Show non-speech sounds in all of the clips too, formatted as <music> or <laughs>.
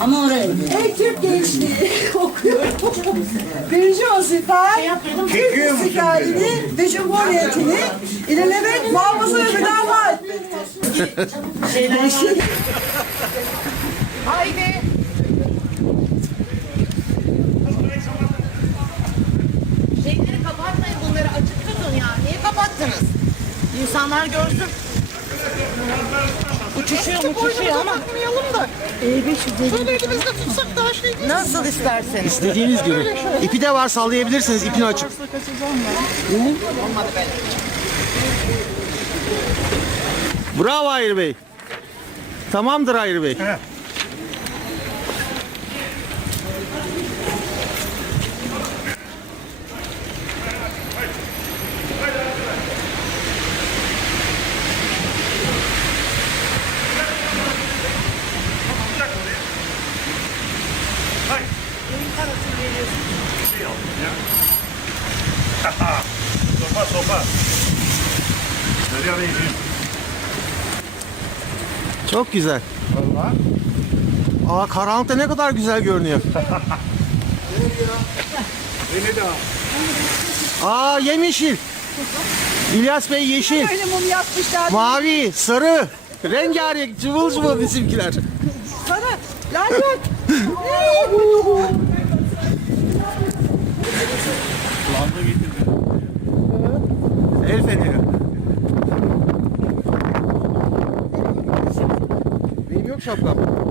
Ama oraya gidiyor. Ey Türk gençliği okuyorum. Birinci vazifen Türk istiklalini ve cumhuriyetini ilerlemek, muhafaza ve müdafaa etmektir. Haydi. Şeyleri kapatmayın bunları açık tutun ya. Niye kapattınız? İnsanlar görsün. Uçuşuyor uçuşuyor ama. da. Şöyle elimizde tutsak daha şey değil. Nasıl isterseniz. İstediğiniz gibi. İpi de var sallayabilirsiniz ipini açıp. Bravo Hayır Bey. Tamamdır Hayır Bey. Sopa Çok güzel. Aa karanlıkta ne kadar güzel görünüyor. <laughs> Beni de al. Aa yemyeşil. İlyas Bey yeşil. Böyle mum yapmışlar. Mavi, sarı, rengarenk, cıvıl cıvıl bizimkiler. Sana lanet. Lamba getirdim. El feneri. Benim yok şapkam.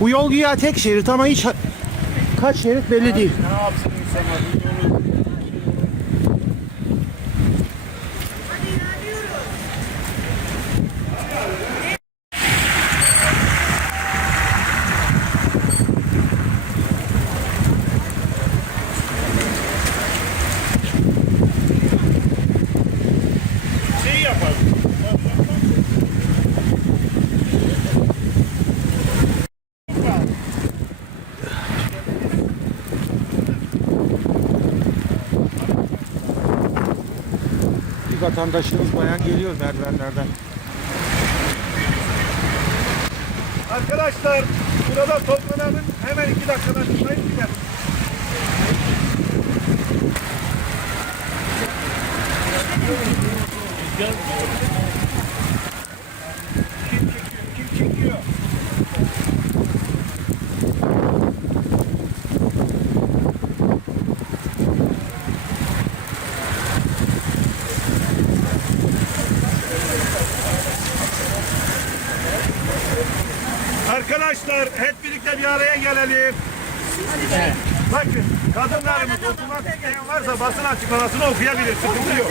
Bu yol güya tek şerit ama hiç kaç şerit belli değil. Ne yapsın insanlar? Yolu şey yapalım. Bir vatandaşımız bayan geliyor merdivenlerden. Arkadaşlar burada toplananın hemen iki dakikada çıkmayın gidelim. Kim Arkadaşlar hep birlikte bir araya gelelim. Bakın kadınlarımız okumak isteyen varsa basın açıklamasını okuyabilir. Sıkıntı yok.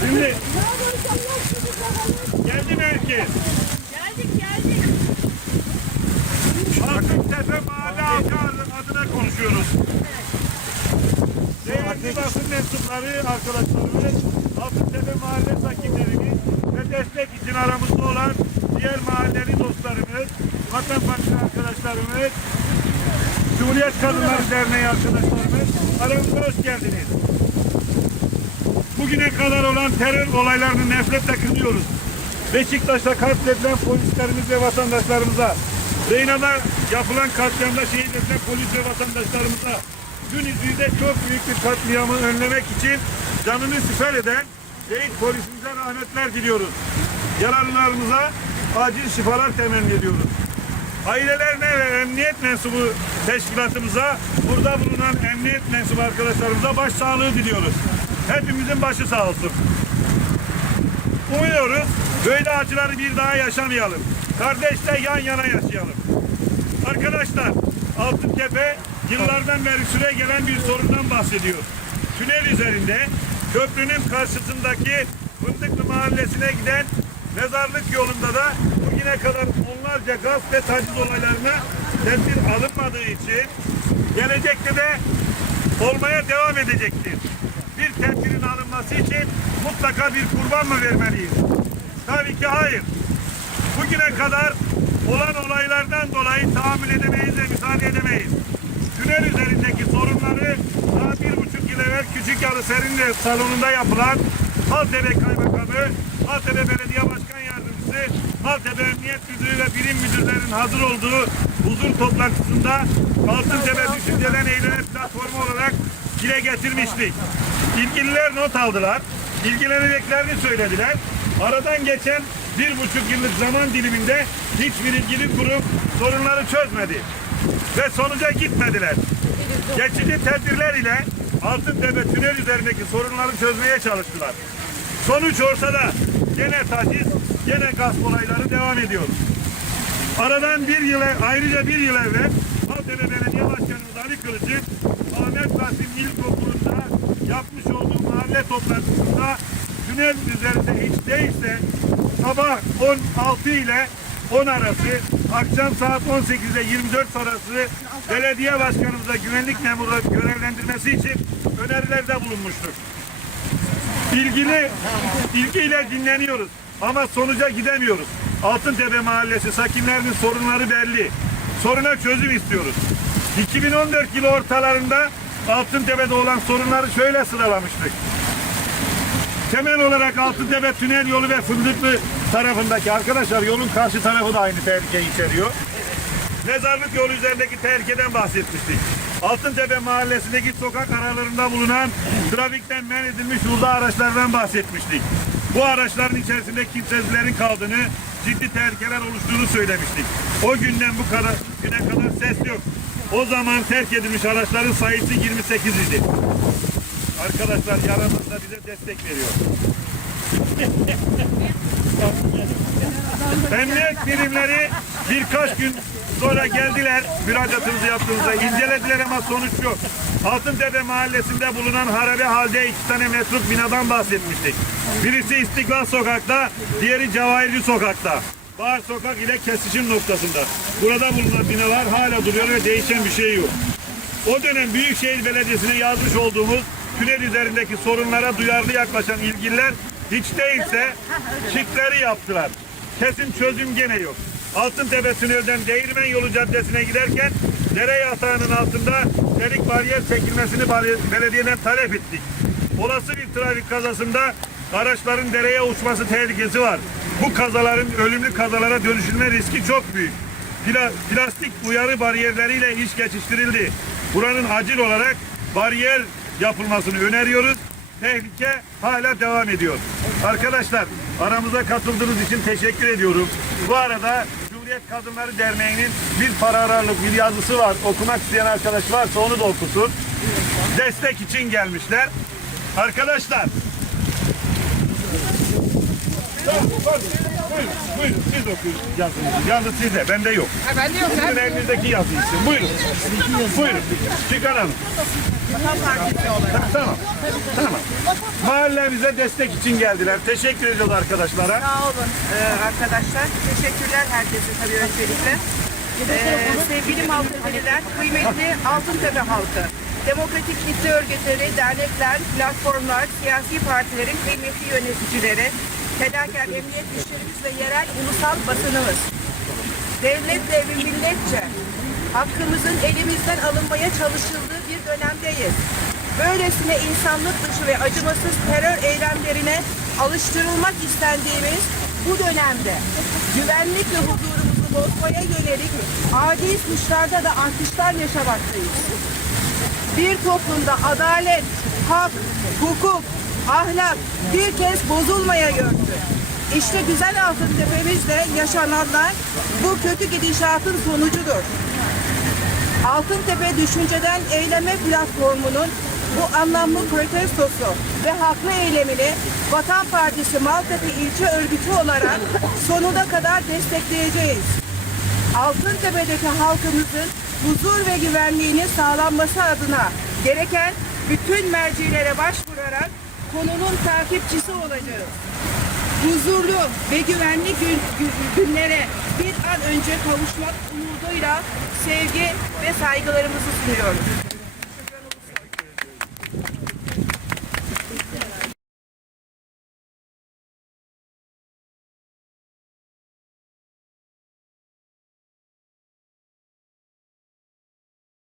Şimdi geldi mi herkes? Geldik geldik. Altıntepe Mahalle halkı adına konuşuyoruz. Değerli basın mensupları, arkadaşlarımız, Altıntepe Mahalle sakinlerimiz ve destek için aramızda olan diğer mahalleli dostlarımız, Vatan Partisi arkadaşlarımız, Cumhuriyet Kadınları Derneği arkadaşlarımız, aramıza hoş geldiniz. Bugüne kadar olan terör olaylarını nefretle kınıyoruz. Beşiktaş'ta katledilen polislerimiz ve vatandaşlarımıza, Reyna'da yapılan katliamda şehit edilen polis ve vatandaşlarımıza, dün İzmir'de çok büyük bir katliamı önlemek için canını siper eden şehit polisimize rahmetler diliyoruz. Yaralılarımıza acil şifalar temenni ediyoruz. Ailelerine ve emniyet mensubu teşkilatımıza, burada bulunan emniyet mensubu arkadaşlarımıza başsağlığı diliyoruz. Hepimizin başı sağ olsun. Umuyoruz böyle acıları bir daha yaşamayalım. Kardeşle yan yana yaşayalım. Arkadaşlar Altıntepe yıllardan beri süre gelen bir sorundan bahsediyor. Tünel üzerinde köprünün karşısındaki Fındıklı Mahallesi'ne giden mezarlık yolunda da bugüne kadar onlarca gasp ve taciz olaylarına tedbir alınmadığı için gelecekte de olmaya devam edecektir. Bir tedbirin alınması için mutlaka bir kurban mı vermeliyiz? Tabii ki hayır. Bugüne kadar olan olaylardan dolayı tahammül edemeyiz ve müsaade edemeyiz. Tünel üzerindeki sorunları daha bir buçuk yıl evvel Küçük Yalı Serinle salonunda yapılan Maltepe Kaymakamı, Maltepe Belediye Başkan Yardımcısı, Maltepe Emniyet Müdürü ve birim müdürlerin hazır olduğu huzur toplantısında Altıntepe Düşüncelen Eyleme Platformu olarak dile getirmiştik. İlgililer not aldılar, ilgileneceklerini söylediler. Aradan geçen bir buçuk yıllık zaman diliminde hiçbir ilgili kurum sorunları çözmedi ve sonuca gitmediler. Geçici tedbirler ile Altıntepe tünel üzerindeki sorunları çözmeye çalıştılar. Sonuç ortada. Gene taciz, gene gasp olayları devam ediyor. Aradan bir yıl, ayrıca bir yıl evvel Maltepe Belediye Başkanımız Ali Kılıç'ın Ahmet Rasim İlkokulu'nda yapmış olduğu mahalle toplantısında tünel üzerinde hiç değilse sabah 16 ile 10 arası, akşam saat 18 ile 24 arası belediye başkanımıza güvenlik memurları görevlendirmesi için önerilerde bulunmuştur. İlgili, ilgiyle dinleniyoruz ama sonuca gidemiyoruz. Altıntepe Mahallesi sakinlerinin sorunları belli. Soruna çözüm istiyoruz. 2014 yılı ortalarında Altıntepe'de olan sorunları şöyle sıralamıştık. Temel olarak Altıntepe tünel yolu ve Fındıklı tarafındaki arkadaşlar yolun karşı tarafı da aynı tehlike içeriyor. Mezarlık yolu üzerindeki tehlikeden bahsetmiştik. Altıntepe mahallesindeki sokak aralarında bulunan trafikten men edilmiş hurda araçlardan bahsetmiştik. Bu araçların içerisinde kimsesizlerin kaldığını, ciddi tehlikeler oluştuğunu söylemiştik. O günden bu kadar, güne kadar ses yok. O zaman terk edilmiş araçların sayısı 28 idi. Arkadaşlar yaramızda bize destek veriyor. <laughs> Emniyet birimleri birkaç gün sonra geldiler. Müracaatımızı yaptığımızda incelediler ama sonuç yok. Altıntepe mahallesinde bulunan harabe halde iki tane metruk binadan bahsetmiştik. Birisi İstiklal Sokak'ta, diğeri Cevahirli Sokak'ta. Bahar Sokak ile kesişim noktasında. Burada bulunan binalar hala duruyor ve değişen bir şey yok. O dönem Büyükşehir Belediyesi'ne yazmış olduğumuz tünel üzerindeki sorunlara duyarlı yaklaşan ilgililer hiç değilse çitleri yaptılar. Kesin çözüm gene yok. Altıntepe tünelden Değirmen Yolu Caddesi'ne giderken dere yatağının altında delik bariyer çekilmesini belediyeden talep ettik. Olası bir trafik kazasında araçların dereye uçması tehlikesi var. Bu kazaların ölümlü kazalara dönüşülme riski çok büyük. Pla- plastik uyarı bariyerleriyle iş geçiştirildi. Buranın acil olarak bariyer yapılmasını öneriyoruz. Tehlike hala devam ediyor. Arkadaşlar aramıza katıldığınız için teşekkür ediyorum. Bu arada Cumhuriyet Kadınları Derneği'nin bir para ararlık bir yazısı var. Okumak isteyen arkadaş varsa onu da okusun. Destek için gelmişler. Arkadaşlar buyurun, buyurun. Siz okuyun yazınızı. Yazı sizde, bende yok. Ha, ben yok. Sizin elinizdeki yazı için. Buyurun. Buyurun. Çıkaralım. Tamam. Tamam. Mahallemize destek için geldiler. Teşekkür ediyoruz arkadaşlara. Sağ olun ee, arkadaşlar. Teşekkürler herkese tabii öncelikle. Ee, sevgili Maltepe'liler, kıymetli Altıntepe halkı, demokratik kitle örgütleri, dernekler, platformlar, siyasi partilerin kıymetli yöneticileri, fedakar emniyet güçlerimiz yerel ulusal basınımız. Devletle ve milletçe hakkımızın elimizden alınmaya çalışıldığı bir dönemdeyiz. Böylesine insanlık dışı ve acımasız terör eylemlerine alıştırılmak istendiğimiz bu dönemde güvenlik ve huzurumuzu bozmaya yönelik adi suçlarda da artışlar yaşamaktayız. Bir toplumda adalet, hak, hukuk, ahlak bir kez bozulmaya gördü. İşte güzel altın tepemizde yaşananlar bu kötü gidişatın sonucudur. Altıntepe Düşünceden Eyleme platformunun bu anlamlı protestosu ve haklı eylemini Vatan Partisi Maltepe İlçe Örgütü olarak sonuna kadar destekleyeceğiz. Altıntepe'deki halkımızın huzur ve güvenliğinin sağlanması adına gereken bütün mercilere başvurarak konunun takipçisi olacağız. Huzurlu ve güvenli gün, gün- günlere bir an önce kavuşmak umuduyla sevgi ve saygılarımızı sunuyoruz.